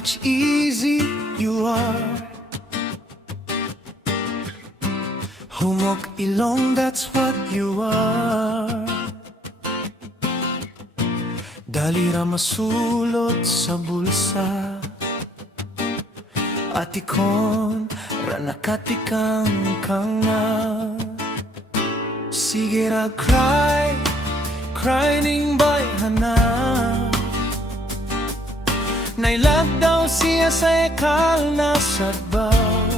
much easy you are. Humok ilong, that's what you are. Dalira masulot sa bulsa, at ikon ranakatikang kanga. Sige ra cry, cry ning bayhana. Nailag daw siya sa ekal na sabaw.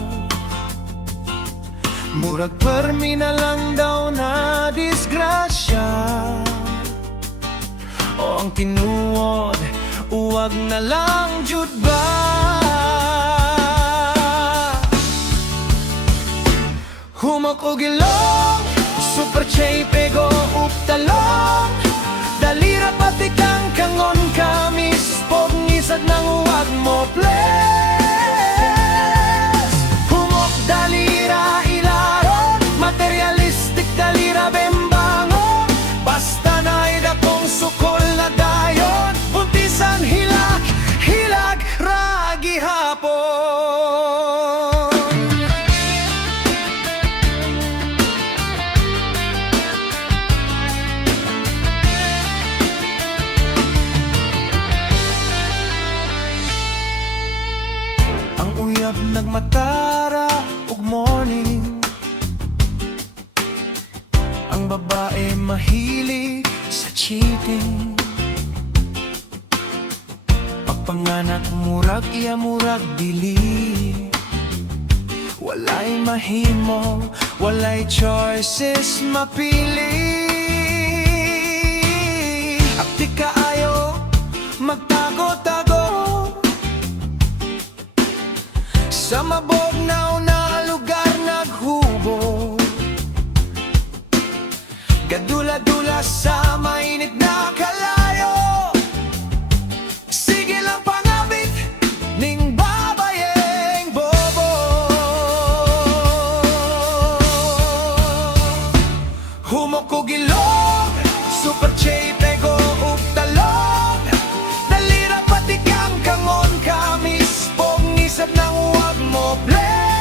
Murag permi na lang daw na disgrasya. O ang tinuod, uwag na lang jud ba? Humok og ilong, super chay pego uptalong. Dalira pati kang kangon kamis, pog ngisag nang uwag mo bless. Humok dalira ilaron, materialistic dalira bembangon. Basta na'y dakong sukol na dayon, buntisan hilag, hilag ragi hapon. Ang uyab nagmatara ug morning. Ang babae mahilig sa cheating. Pagpanganak murag iya murag dili. Walay mahimo, walay choices mapili. Akti kaayo magtago-tago sa mabognaw na lugar naghubo. Gadula-dula sa mainit na kalayo. Sige lang pangabit ning babayeng bobo. Humok og ilong, super chay pego uptalong. Dalira pati kang kangon kamis, pog ngisag nang uwag mo bless.